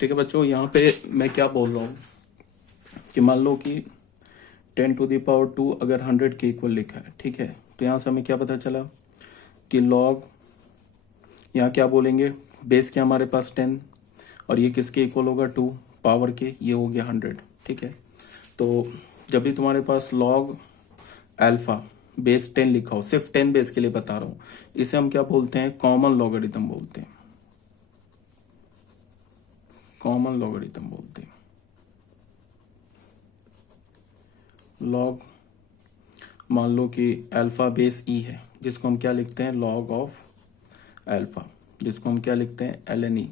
ठीक है बच्चों, यहाँ पे मैं क्या बोल रहा हूँ कि मान लो कि 10⁻² अगर 100 के इक्वल लिखा है, ठीक है। तो यहाँ से हमें क्या पता चला कि लॉग, यहाँ क्या बोलेंगे, बेस क्या हमारे पास 10 और ये किसके इक्वल होगा 2 पावर के, ये हो गया 100। ठीक है। तो जब भी तुम्हारे पास लॉग अल्फा बेस 10 लिखा हो, सिर्फ 10 बेस के लिए बता रहा हूँ, इसे हम क्या बोलते हैं, कॉमन लॉगरिथम बोलते हैं। कॉमन लॉगरिथम बोलते हैं। लॉग, मान लो कि अल्फा बेस ई है, जिसको हम क्या लिखते हैं, लॉग ऑफ अल्फा, जिसको हम क्या लिखते हैं, ln e।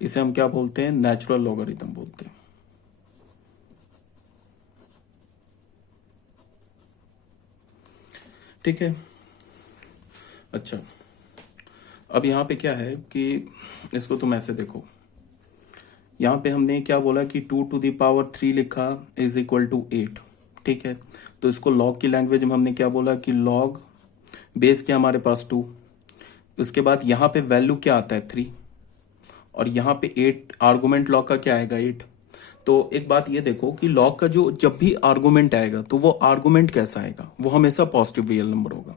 इसे हम क्या बोलते हैं, नेचुरल लॉगरिथम बोलते हैं। ठीक है। अच्छा, अब यहाँ पे क्या है कि इसको तुम ऐसे देखो, यहाँ पे हमने क्या बोला कि 2⁻³ लिखा इज इक्वल टू 8। ठीक है। तो इसको लॉग की लैंग्वेज में हमने क्या बोला कि लॉग बेस क्या हमारे पास 2, उसके बाद यहाँ पे वैल्यू क्या आता है 3, और यहाँ पे 8, आर्गुमेंट लॉग का क्या आएगा 8। तो एक बात ये देखो कि लॉग का जो जब भी आर्गुमेंट आएगा तो वो आर्गुमेंट कैसा आएगा, वो हमेशा पॉजिटिव रियल नंबर होगा।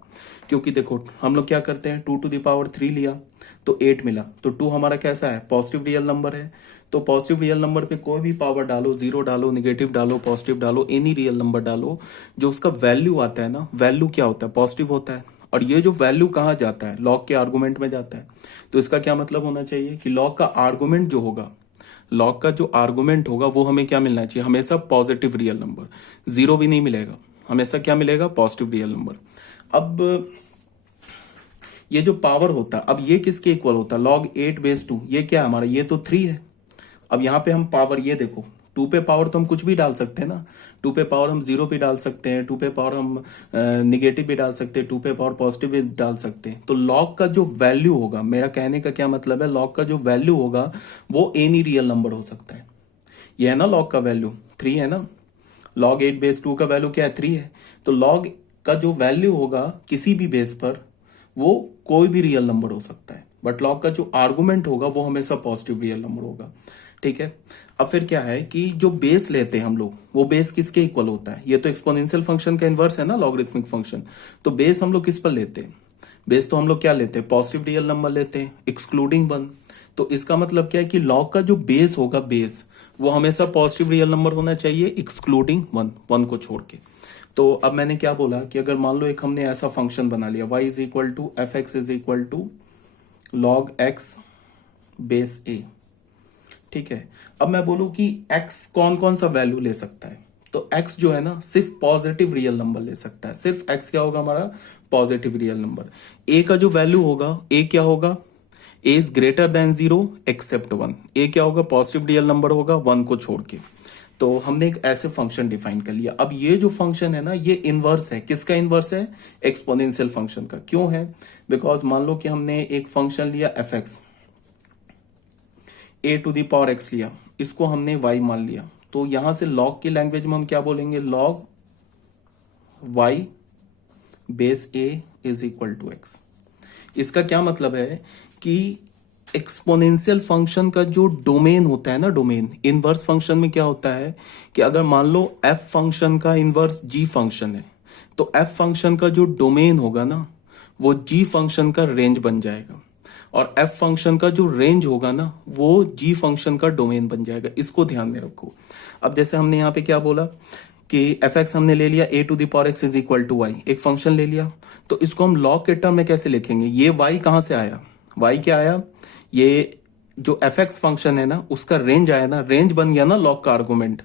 क्योंकि देखो हम लोग क्या करते हैं, 2⁻³ लिया तो 8 मिला, तो 2 हमारा कैसा है, पॉजिटिव रियल नंबर है। तो पॉजिटिव रियल नंबर पे कोई भी पावर डालो, 0 डालो, निगेटिव डालो, पॉजिटिव डालो, एनी रियल नंबर डालो, जो उसका वैल्यू आता है ना, वैल्यू क्या होता है, पॉजिटिव होता है। और ये जो वैल्यू कहाँ जाता है, लॉग के आर्गुमेंट में जाता है। तो इसका क्या मतलब होना चाहिए कि लॉग का आर्गुमेंट जो होगा, लॉग का जो आर्गुमेंट होगा वो हमें क्या मिलना चाहिए, हमेशा पॉजिटिव रियल नंबर, जीरो भी नहीं मिलेगा, हमेशा क्या मिलेगा, पॉजिटिव रियल नंबर। अब ये जो पावर होता है, अब ये किसके इक्वल होता है, लॉग 8/2, ये क्या है हमारा, ये तो 3 है। अब यहाँ पे हम पावर, ये देखो 2 पे पावर तो हम कुछ भी डाल सकते हैं ना, 2 पे पावर हम 0 भी डाल सकते हैं, 2 पे पावर हम निगेटिव भी डाल सकते हैं, 2 पे पावर पॉजिटिव भी डाल सकते हैं। तो लॉग का जो वैल्यू होगा, मेरा कहने का क्या मतलब है, लॉग का जो वैल्यू होगा वो एनी रियल नंबर हो सकता है। ये है ना लॉग का वैल्यू 3 है ना, लॉग 8/2 का वैल्यू क्या है, 3 है। तो लॉग का जो वैल्यू होगा किसी भी बेस पर, वो कोई भी रियल नंबर हो सकता है, बट लॉग का जो आर्गुमेंट होगा वो हमेशा पॉजिटिव रियल नंबर होगा। ठीक है। अब फिर क्या है कि जो बेस लेते हैं हम लोग, वो बेस किसके इक्वल होता है, ये तो एक्सपोनेंशियल फंक्शन का इनवर्स है ना, लॉगरिथमिक फंक्शन। तो बेस हम लोग किस पर लेते हैं, बेस तो हम लोग क्या लेते हैं, पॉजिटिव रियल नंबर लेते हैं, एक्सक्लूडिंग 1। तो इसका मतलब क्या है कि लॉग का जो बेस होगा, बेस वो हमेशा पॉजिटिव रियल नंबर होना चाहिए, एक्सक्लूडिंग 1 को छोड़ के। तो अब मैंने क्या बोला कि अगर मान लो एक हमने ऐसा फंक्शन बना लिया, y is equal to F x is equal to log X base A. ठीक है। अब मैं बोलूं कि x कौन कौन सा वैल्यू ले सकता है, तो x जो है ना सिर्फ पॉजिटिव रियल नंबर ले सकता है, सिर्फ x क्या होगा हमारा, पॉजिटिव रियल नंबर। a का जो वैल्यू होगा, a क्या होगा, a is greater than 0 except 1। a क्या होगा, पॉजिटिव रियल नंबर होगा 1 को छोड़ के। तो हमने एक ऐसे फंक्शन डिफाइन कर लिया। अब ये जो फंक्शन है ना, ये इनवर्स है, किसका इनवर्स है, एक्सपोनेंशियल फंक्शन का। क्यों है, बिकॉज मान लो कि हमने एक फंक्शन लिया एफ एक्स, a⁻x लिया, इसको हमने y मान लिया। तो यहां से लॉग की लैंग्वेज में हम क्या बोलेंगे, log y base a is equal to x। इसका क्या मतलब है कि एक्सपोनेंशियल फंक्शन का जो डोमेन होता है ना, डोमेन इनवर्स फंक्शन में क्या होता है कि अगर मान लो f फंक्शन का इनवर्स g फंक्शन है, तो f फंक्शन का जो डोमेन होगा ना, वो g फंक्शन का रेंज बन जाएगा, और f फंक्शन का जो रेंज होगा ना, वो g फंक्शन का डोमेन बन जाएगा। इसको ध्यान में रखो। अब जैसे हमने यहाँ पे क्या बोला कि एफ एक्स हमने ले लिया, a⁻x is equal to y, एक फंक्शन ले लिया। तो इसको हम लॉग के टर्म में कैसे लिखेंगे, ये y कहाँ से आया, y क्या आया, ये जो एफ एक्स फंक्शन है ना, उसका रेंज आया ना, रेंज बन गया ना लॉग का आर्गुमेंट।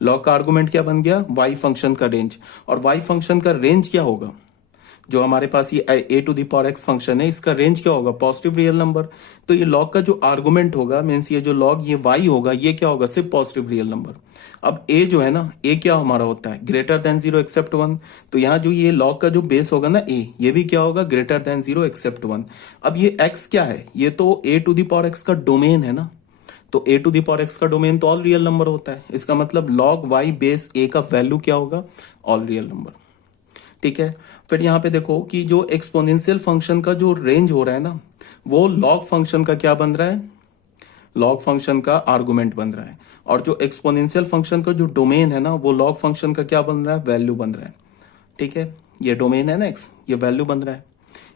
लॉग का आर्गुमेंट क्या बन गया, y फंक्शन का रेंज। और y फंक्शन का रेंज क्या होगा, जो हमारे पास ये a⁻x फंक्शन है, इसका रेंज क्या होगा, पॉजिटिव रियल नंबर। तो ये लॉग का जो आर्गुमेंट होगा, मीन्स ये जो लॉग ये y होगा, ये क्या होगा, सिर्फ पॉजिटिव रियल नंबर। अब a जो है ना, a क्या हमारा होता है, ग्रेटर देन 0 एक्सेप्ट 1। तो यहाँ जो ये लॉग का जो बेस होगा ना a, ये भी क्या होगा, ग्रेटर देन 0 एक्सेप्ट 1। अब ये x क्या है, ये तो a⁻x का डोमेन है ना, तो a⁻x का डोमेन तो ऑल रियल नंबर होता है। इसका मतलब लॉग y बेस a का वैल्यू क्या होगा, ऑल रियल नंबर। ठीक है। फिर यहाँ पे देखो कि जो एक्सपोनेंशियल फंक्शन का जो रेंज हो रहा है ना, वो लॉग फंक्शन का क्या बन रहा है, लॉग फंक्शन का आर्गुमेंट बन रहा है, और जो एक्सपोनेंशियल फंक्शन का जो डोमेन है ना वो लॉग फंक्शन का क्या बन रहा है, वैल्यू बन रहा है। ठीक है, ये डोमेन है ना एक्स, ये वैल्यू बन रहा है।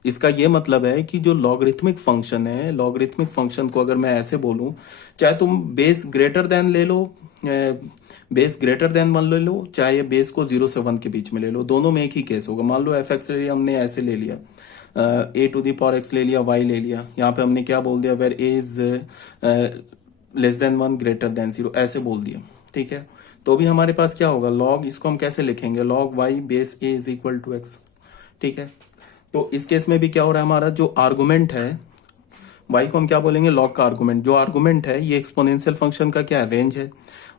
इसका ये मतलब है कि जो लॉगरिथमिक फंक्शन है, लॉगरिथमिक फंक्शन को अगर मैं ऐसे बोलूं, चाहे तुम बेस ग्रेटर देन ले लो, बेस ग्रेटर देन 1 ले लो, चाहे बेस को 0 से 1 के बीच में ले लो, दोनों में एक ही केस होगा। मान लो एफ एक्स ले लिया हमने, ऐसे ले लिया, ए टू दी पावर एक्स ले लिया, वाई ले लिया, यहाँ पे हमने क्या बोल दिया, where a is less than 1 greater than 0, ऐसे बोल दिया। ठीक है, तो भी हमारे पास क्या होगा, लॉग, इसको हम कैसे लिखेंगे, log y base a is equal to x. ठीक है, तो इस केस में भी क्या हो रहा है, हमारा जो आर्गुमेंट है y को हम क्या बोलेंगे, लॉग का आर्गुमेंट। जो आर्गुमेंट है ये एक्सपोनेंशियल फंक्शन का क्या है, रेंज है,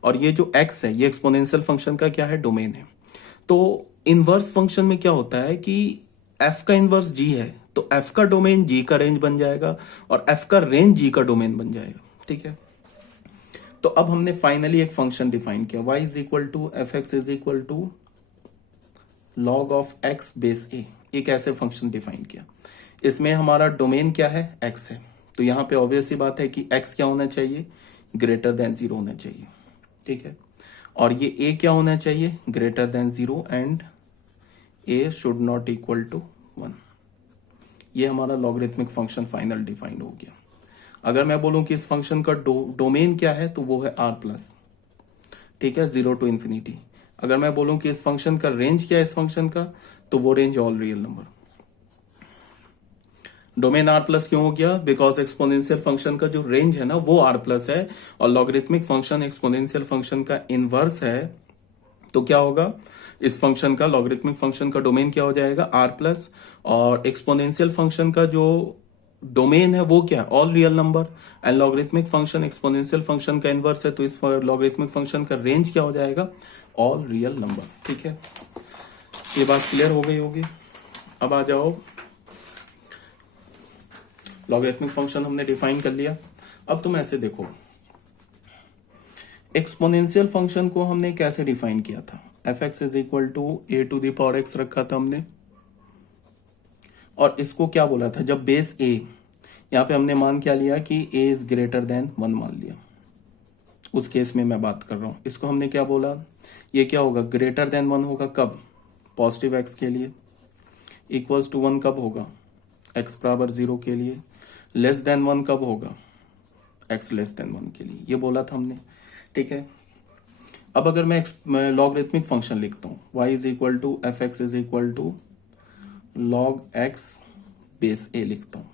और ये जो x है ये एक्सपोनेंशियल फंक्शन का क्या है, डोमेन है। तो इनवर्स फंक्शन में क्या होता है कि f का इनवर्स g है, तो f का डोमेन g का रेंज बन जाएगा, और f का रेंज g का डोमेन बन जाएगा। ठीक है, तो अब हमने फाइनली एक फंक्शन डिफाइन किया, y is equal to F x is equal to log of x base a। एक ऐसे फंक्शन डिफाइन किया, इसमें हमारा डोमेन क्या है, x है, तो यहां पे ऑब्वियस सी बात है कि x क्या होना चाहिए, ग्रेटर देन 0 होना चाहिए। ठीक है, और ये a क्या होना चाहिए, greater than 0, and a should not equal to 1। ये हमारा लॉगरिथमिक फंक्शन फाइनल डिफाइंड हो गया। अगर मैं बोलूं कि इस फंक्शन का डोमेन क्या है, तो वो है r प्लस। ठीक है, 0 टू इंफिनिटी। अगर मैं बोलूं कि इस फंक्शन का रेंज क्या है, इस फंक्शन का, तो वो range all real number. Domain are plus क्यों हो गया, बिकॉज एक्सपोनेंशियल फंक्शन का जो रेंज है ना वो आर प्लस है, और लॉगरिथमिक फंक्शन एक्सपोनेंशियल फंक्शन का इनवर्स है, तो क्या होगा, इस फंक्शन का, लॉगरिथमिक फंक्शन का डोमेन क्या हो जाएगा, आर प्लस, और एक्सपोनेंशियल फंक्शन का जो डोमेन है वो क्या, all real number, and logarithmic function exponential function का इनवर्स है, तो इस लॉगरिथमिक फंक्शन का रेंज क्या हो जाएगा, ऑल रियल नंबर। ठीक है, ये बात क्लियर हो गई होगी। अब आ जाओ, लॉगरिथमिक फंक्शन हमने डिफाइन कर लिया। अब तुम ऐसे देखो, एक्सपोनेंशियल फंक्शन को हमने कैसे डिफाइन किया था, f x is equal to a to the power x रखा था हमने, और इसको क्या बोला था, जब बेस ए, यहां पे हमने मान क्या लिया कि ए इज ग्रेटर देन 1 मान लिया, उस केस में मैं बात कर रहा हूं। इसको हमने क्या बोला, ये क्या होगा, ग्रेटर देन 1 होगा, कब, पॉजिटिव एक्स के लिए, इक्वल्स टू 1 कब होगा, एक्स बराबर 0 के लिए, लेस देन 1 कब होगा, एक्स लेस देन 1 के लिए, ये बोला था हमने। ठीक है, अब अगर मैं लॉगरिथमिक फंक्शन लिखता हूं, y is equal to F x is equal to log X base A लिखता हूं,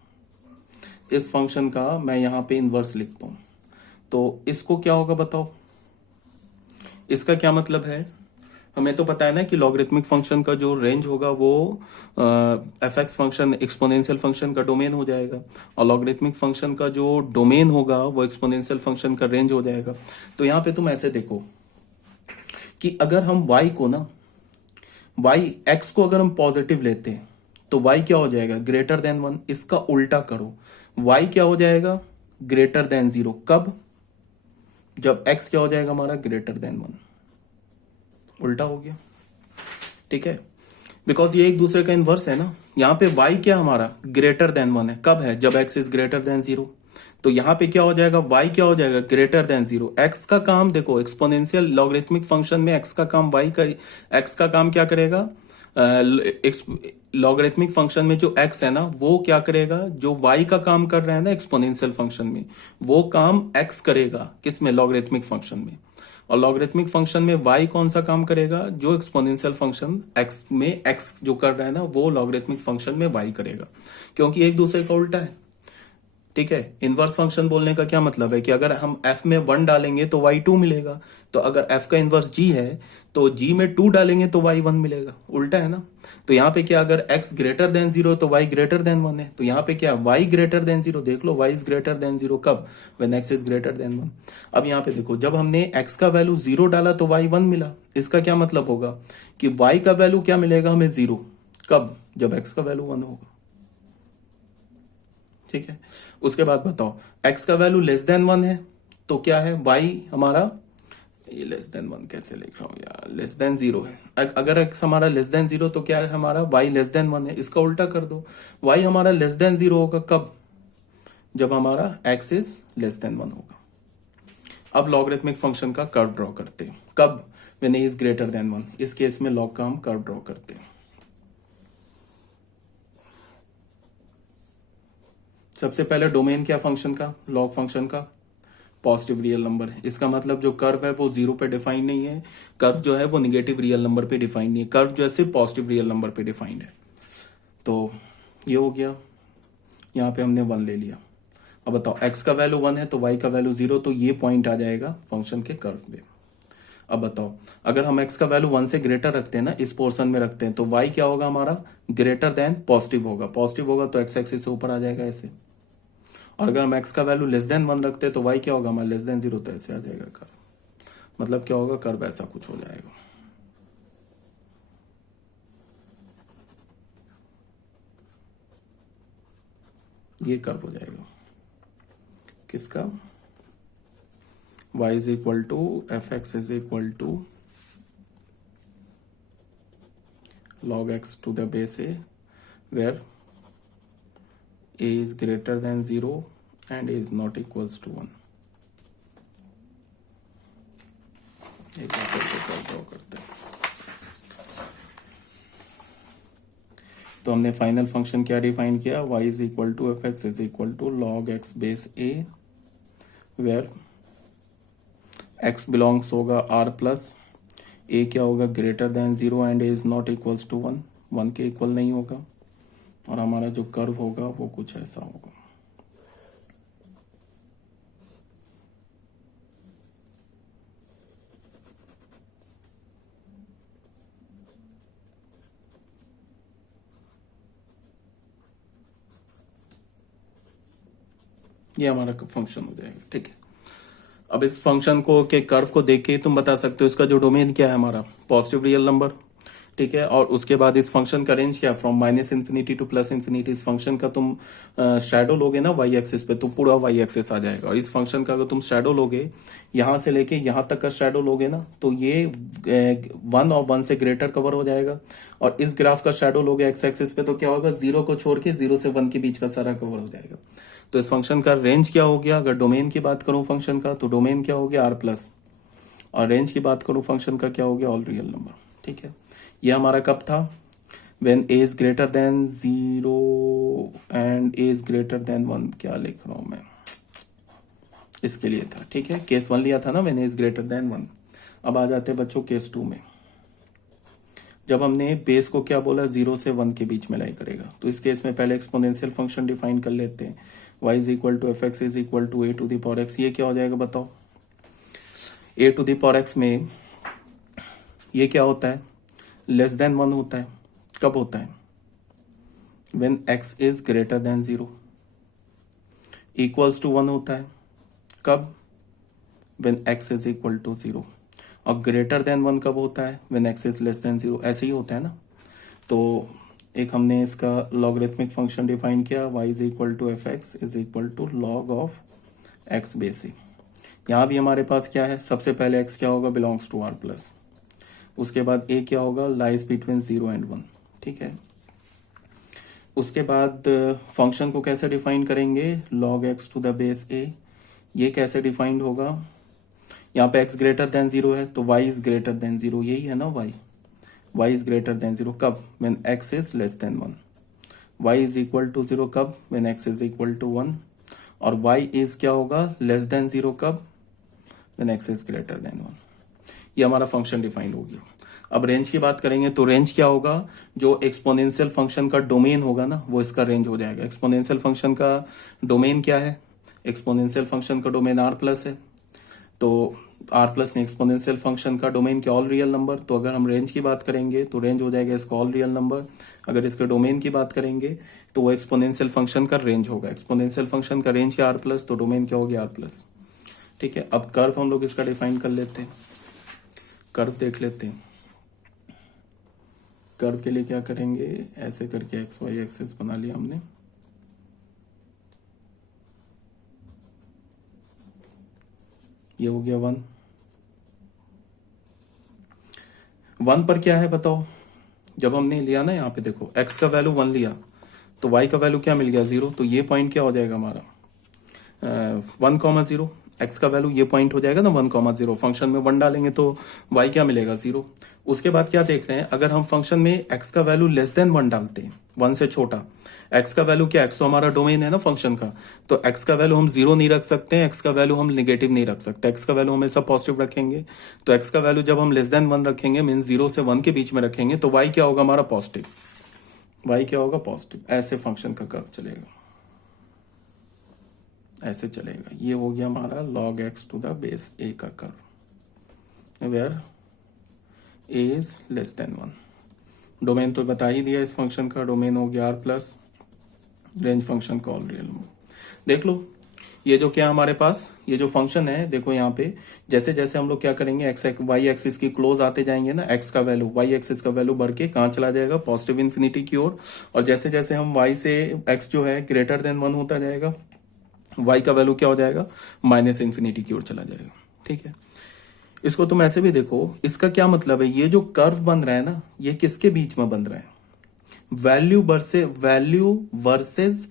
इस फंक्शन का मैं यहां पे इनवर्स लिखता हूं, तो इसको क्या होगा बताओ, इसका क्या मतलब है, हमें तो पता है ना कि लॉगरिथमिक फंक्शन का जो रेंज होगा वो F x function exponential function का डोमेन हो जाएगा, और लॉगरिथमिक फंक्शन का जो डोमेन होगा वो एक्सपोनेंशियल फंक्शन का रेंज हो जाएगा। तो यहाँ पे तुम ऐसे देखो कि अगर हम y को ना, y x को अगर हम पॉजिटिव लेते हैं तो y क्या हो जाएगा, ग्रेटर देन 1। इसका उल्टा करो, y क्या हो जाएगा, ग्रेटर देन 0, कब, जब x क्या हो जाएगा हमारा, ग्रेटर देन 1। उल्टा हो गया। ठीक है, बिकॉज ये एक दूसरे का इनवर्स है ना। यहाँ पे y क्या हमारा, ग्रेटर देन 1 है, कब है, जब x इज ग्रेटर देन 0। तो यहाँ पे क्या हो जाएगा, y क्या हो जाएगा, ग्रेटर देन 0। x का काम देखो, एक्सपोनेंशियल लॉगरिथमिक फंक्शन में x का काम x का काम क्या करेगा, लॉगरिथमिक फंक्शन में जो x है ना वो क्या करेगा, जो y का काम कर रहा है ना एक्सपोनेंशियल फंक्शन में, वो काम x करेगा, किसमें, लॉगरिथमिक फंक्शन में। और लॉगरिथमिक फंक्शन में y कौन सा काम करेगा, जो एक्सपोनेंशियल फंक्शन x में x जो कर रहा है ना वो लॉगरिथमिक फंक्शन में y करेगा, क्योंकि एक दूसरे का उल्टा है। ठीक है, इनवर्स फंक्शन बोलने का क्या मतलब है कि अगर हम f में 1 डालेंगे तो y 2 मिलेगा, तो अगर f का इनवर्स g है तो g में 2 डालेंगे तो y 1 मिलेगा, उल्टा है ना। तो यहाँ पे क्या, अगर x ग्रेटर देन 0 तो y ग्रेटर देन 1 है, तो यहाँ पे क्या, y ग्रेटर देन 0, देख लो y इज ग्रेटर देन 0 कब, when x is greater than 1। अब यहाँ पे देखो, जब हमने x का वैल्यू 0 डाला तो y 1 मिला, इसका क्या मतलब होगा कि y का वैल्यू क्या मिलेगा हमें, 0, कब, जब x का वैल्यू 1 होगा। ठीक है, उसके बाद बताओ, x का वैल्यू लेस देन 1 है तो क्या है, y हमारा, ये लेस देन 1 कैसे लिख रहा हूं यार, लेस देन 0 है। अगर x हमारा लेस देन 0 तो क्या है हमारा, y लेस देन 1 है। इसका उल्टा कर दो, y हमारा लेस देन 0 होगा कब, जब हमारा x इज लेस देन 1 होगा। अब लॉगरिथमिक फंक्शन का कर्व ड्रॉ करते हैं। कब? When A is greater than 1। इस केस में लॉग का हम कर्व ड्रॉ करते हैं। सबसे पहले डोमेन क्या फंक्शन का, लॉग फंक्शन का? पॉजिटिव रियल नंबर है। इसका मतलब जो कर्व है वो 0 पे डिफाइन नहीं है, कर्व जो है वो निगेटिव रियल नंबर पे डिफाइन नहीं है, कर्व जो है सिर्फ पॉजिटिव रियल नंबर पे डिफाइंड है। तो ये हो गया, यहाँ पे हमने 1 ले लिया। अब बताओ x का वैल्यू 1 है तो y का वैल्यू 0, तो ये पॉइंट आ जाएगा फंक्शन के कर्व में। अब बताओ अगर हम x का वैल्यू 1 से ग्रेटर रखते हैं ना, इस पोर्शन में रखते हैं, तो y क्या होगा हमारा? ग्रेटर देन पॉजिटिव होगा। पॉजिटिव होगा तो x एक्सिस से ऊपर आ जाएगा ऐसे। और अगर हम x का वैल्यू लेस देन 1 रखते हैं तो y क्या होगा हमारा? लेस देन 0, तो ऐसे आ जाएगा कर्व। मतलब क्या होगा? कर्व ऐसा कुछ हो जाएगा। ये कर्व हो जाएगा किसका? y is equal to F x is equal to log x to the base a, where a is greater than 0 and a is not equals to 1। एक बार से ड्रॉ करते हैं। तो हमने फाइनल फंक्शन क्या डिफाइन किया? y is equal to F x is equal to log x base a, where x belongs होगा r plus a क्या होगा? Greater than 0 and a is not equals to 1, 1 के इक्वल नहीं होगा। और हमारा जो कर्व होगा वो कुछ ऐसा होगा। ये हमारा फंक्शन हो जाएगा, ठीक है। अब इस फंक्शन को के कर्व को देख के तुम बता सकते हो इसका जो डोमेन क्या है हमारा? पॉजिटिव रियल नंबर, ठीक है। और उसके बाद इस फंक्शन का रेंज क्या? From minus infinity two plus infinity. इस फंक्शन का तुम शैडो लोगे ना वाई एक्सिस पे, तो पूरा वाई एक्सिस आ जाएगा। और इस फंक्शन का अगर तुम शैडो लोगे, यहां से लेके यहां तक का शैडो लोगे ना, तो ये 1 और 1 से ग्रेटर कवर हो जाएगा। और इस ग्राफ का शैडो लोगे एक्स एक्सिस पे, तो क्या होगा? 0 को छोड़ के 0 से 1 के बीच का सारा कवर हो जाएगा। तो इस फंक्शन का रेंज क्या हो गया? अगर डोमेन की बात करूं फंक्शन का, तो डोमेन क्या हो गया? Are plus. और रेंज की बात करूं फंक्शन का, क्या हो गया? ऑल रियल नंबर, ठीक है। ये हमारा कब था? When a is greater than 0 and a is greater than 1। क्या लिख रहा हूं मैं? इसके लिए था, ठीक है। केस 1 लिया था ना, when a is greater than 1। अब आ जाते हैं बच्चों केस 2 में। जब हमने बेस को क्या बोला? 0 से 1 के बीच में लाई करेगा। तो इस केस में पहले एक्सपोनेंशियल फंक्शन डिफाइन कर लेते हैं। y is equal to F x is equal to a to the power x। ये क्या हो जाएगा बताओ? a to the power x में ये क्या होता है? लेस देन 1 होता है। कब होता है? When x is greater than 0। Equals to 1 होता है कब? When x is equal to 0। और ग्रेटर देन 1 कब होता है? When x is less than 0। ऐसे ही होता है ना। तो एक हमने इसका लॉगरिथमिक फंक्शन डिफाइन किया, y is equal to F x is equal to log of x base a। यहाँ भी हमारे पास क्या है? सबसे पहले x क्या होगा? Belongs to r plus. उसके बाद a क्या होगा? लाइज बिटवीन 0 एंड 1, ठीक है। उसके बाद फंक्शन को कैसे डिफाइन करेंगे? log x to the base a। ये कैसे डिफाइंड होगा? यहाँ पे x ग्रेटर देन 0 है तो y इज ग्रेटर देन 0, यही है ना y इज ग्रेटर देन 0 कब? When x is less than 1। y is equal to 0 कब? When x is equal to 1। और y इज क्या होगा? लेस देन 0 कब? When x is greater than 1। ये हमारा फंक्शन डिफाइंड हो गया। अब रेंज की बात करेंगे तो रेंज क्या होगा? जो एक्सपोनेंशियल फंक्शन का डोमेन होगा ना, वो इसका रेंज हो जाएगा। एक्सपोनेंशियल फंक्शन का डोमेन क्या है? एक्सपोनेंशियल फंक्शन का डोमेन आर प्लस है। तो आर प्लस ने एक्सपोनेंशियल फंक्शन का डोमेन क्या? All real number. तो अगर हम रेंज की बात करेंगे तो रेंज हो जाएगा इसका ऑल रियल नंबर। अगर इसके डोमेन की बात करेंगे तो वो एक्सपोनेंशियल फंक्शन का रेंज होगा। एक्सपोनेंशियल फंक्शन का रेंज क्या? आर प्लस, तो डोमेन क्या हो गया? आर प्लस, ठीक है। अब कर्व हम लोग इसका डिफाइन कर लेते हैं। कर्व देख लेते हैं। कर्व के लिए क्या करेंगे? ऐसे करके एक्स वाई एक्सिस बना लिया हमने। ये हो गया 1 पर क्या है बताओ? जब हमने लिया ना, यहाँ पे देखो x का वैल्यू 1 लिया तो y का वैल्यू क्या मिल गया? 0। तो ये पॉइंट क्या हो जाएगा हमारा? 1,0। एक्स का वैल्यू ये पॉइंट हो जाएगा ना 1,0, फंक्शन में 1 डालेंगे तो वाई क्या मिलेगा 0। उसके बाद क्या देख रहे हैं, अगर हम फंक्शन में एक्स का वैल्यू लेस देन 1 डालते हैं, 1 से छोटा, एक्स का वैल्यू क्या, एक्स तो हमारा डोमेन है ना फंक्शन का, तो एक्स का वैल्यू हम 0 नहीं रख सकते हैं, एक्स का वैल्यू हम नेगेटिव नहीं रख सकते, एक्स का वैल्यू हमेशा पॉजिटिव रखेंगे। तो एक्स का वैल्यू जब हम लेस देन 1 रखेंगे, मीन 0 से 1 के बीच में रखेंगे, तो वाई क्या होगा हमारा पॉजिटिव, वाई क्या होगा पॉजिटिव। ऐसे फंक्शन का कर्व चलेगा, ऐसे चलेगा। ये हो गया हमारा log x to the base a का curve, where a is less than 1। Domain तो बता ही दिया इस फंक्शन का, डोमेन हो गया r प्लस रेंज फंक्शन का ऑल रियल। देख लो ये जो क्या हमारे पास ये जो फंक्शन है, देखो यहाँ पे जैसे जैसे हम लोग क्या करेंगे, एक्स वाई एक्सिस की क्लोज आते जाएंगे ना, एक्स का वैल्यू वाई एक्सिस का वैल्यू बढ़ के कहाँ चला जाएगा, पॉजिटिव इन्फिनिटी की ओर। और जैसे जैसे हम वाई से एक्स जो है ग्रेटर देन 1 होता जाएगा, y का वैल्यू क्या हो जाएगा, माइनस इन्फिनिटी की ओर चला जाएगा। ठीक है, इसको तुम ऐसे भी देखो, इसका क्या मतलब है, ये जो कर्व बन रहा है ना, ये किसके बीच में बन रहा है, वैल्यू वर्सेस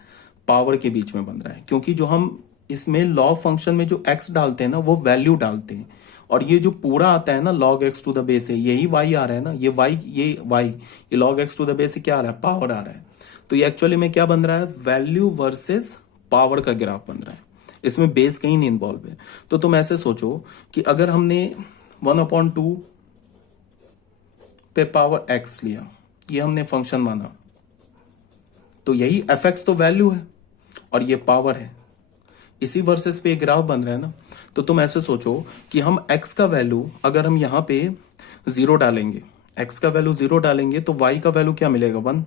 पावर के बीच में बन रहा है। क्योंकि जो हम इसमें लॉ फंक्शन में जो x डालते हैं ना, वो वैल्यू डालते हैं, और ये जो पूरा आता है ना log x to the base है, यही y आ रहा है ना, ये log x to the base से क्या आ रहा है, पावर आ रहा है। तो ये एक्चुअली में क्या बन रहा है, वैल्यू वर्सेस पावर का ग्राफ बन रहा है, इसमें बेस कहीं नहीं इन्वॉल्व है। तो तुम ऐसे सोचो कि अगर हमने 1/2 पे पावर x लिया, ये हमने फंक्शन माना, तो यही fx तो वैल्यू है और ये पावर है, इसी वर्सेस पे ग्राफ बन रहा है ना। तो तुम ऐसे सोचो कि हम x का वैल्यू अगर हम यहाँ पे 0 डालेंगे, x का वैल्यू 0 डालेंगे तो y का वैल्यू क्या मिलेगा 1।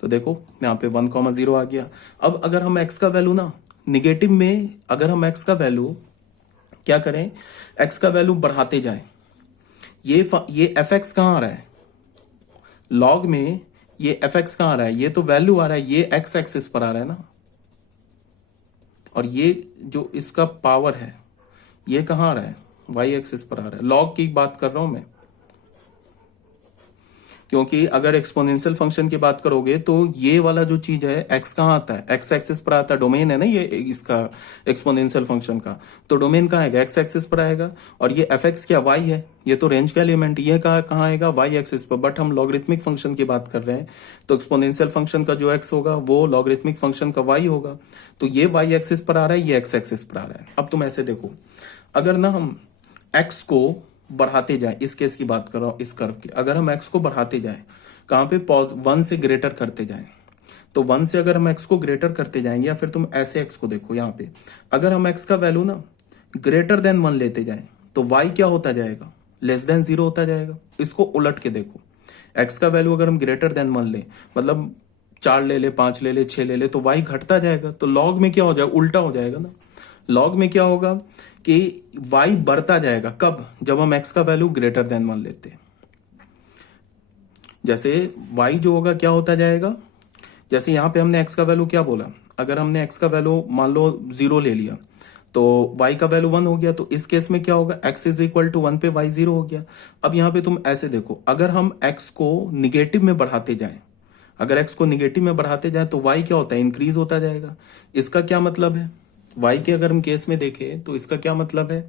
तो देखो यहाँ पे 1,0 आ गया। अब अगर हम x का वैल्यू ना निगेटिव में, अगर हम x का वैल्यू क्या करें, x का वैल्यू बढ़ाते जाएं, ये fx कहाँ आ रहा है, लॉग में ये fx कहाँ आ रहा है, ये तो वैल्यू आ रहा है, ये x एक्सिस पर आ रहा है ना, और ये जो इसका पावर है ये कहाँ आ रहा है, y एक्सिस पर आ रहा है। लॉग की बात कर रहा हूं मैं, क्योंकि अगर एक्सपोनेंशियल फंक्शन की बात करोगे तो ये वाला जो चीज है x कहाँ आता है, x एक्सिस पर आता है, डोमेन है ना ये इसका एक्सपोनेंशियल फंक्शन का, तो डोमेन कहाँ आएगा, x एक्सिस पर आएगा। और ये fx क्या y है, ये तो रेंज का एलिमेंट, ये कहाँ आएगा y एक्सिस पर। बट हम लॉगरिथमिक फंक्शन की बात कर रहे हैं, तो एक्सपोनेंशियल फंक्शन का जो x होगा वो लॉगरिथमिक फंक्शन का y होगा। तो ये y एक्सिस पर आ रहा है, ये x एक्सिस पर आ रहा है। अब तुम ऐसे देखो, अगर ना हम x को बढ़ाते जाएं, इस केस की बात कर रहा हूं, इस कर्व की, अगर हम x को बढ़ाते जाएं, कहां पे 1 से ग्रेटर करते जाएं, तो 1 से अगर हम x को ग्रेटर करते जाएंगे, या फिर तुम ऐसे x को देखो, यहाँ पे अगर हम x का वैल्यू ना ग्रेटर देन 1 लेते जाएं, तो y क्या होता जाएगा, लेस देन 0 होता जाएगा। इसको उलट के देखो, x का वैल्यू अगर हम ग्रेटर देन 1 ले, मतलब 4 ले ले, 5 ले ले, 6 ले ले, तो y घटता जाएगा। तो लॉग में क्या हो जाएगा, उल्टा हो जाएगा ना। लॉग में क्या होगा कि y बढ़ता जाएगा, कब, जब हम x का वैल्यू ग्रेटर देन 1 लेते हैं। जैसे y जो होगा क्या होता जाएगा, जैसे यहां पे हमने x का वैल्यू क्या बोला, अगर हमने x का वैल्यू मान लो 0 ले लिया तो y का वैल्यू 1 हो गया, तो इस केस में क्या होगा, x इज इक्वल टू 1 पे y 0 हो गया। अब यहाँ पे तुम ऐसे देखो, अगर हम x को निगेटिव में बढ़ाते जाएं, अगर x को निगेटिव में बढ़ाते जाएं तो y क्या होता है, इंक्रीज होता जाएगा। इसका क्या मतलब है, y के अगर हम केस में देखें तो इसका क्या मतलब है,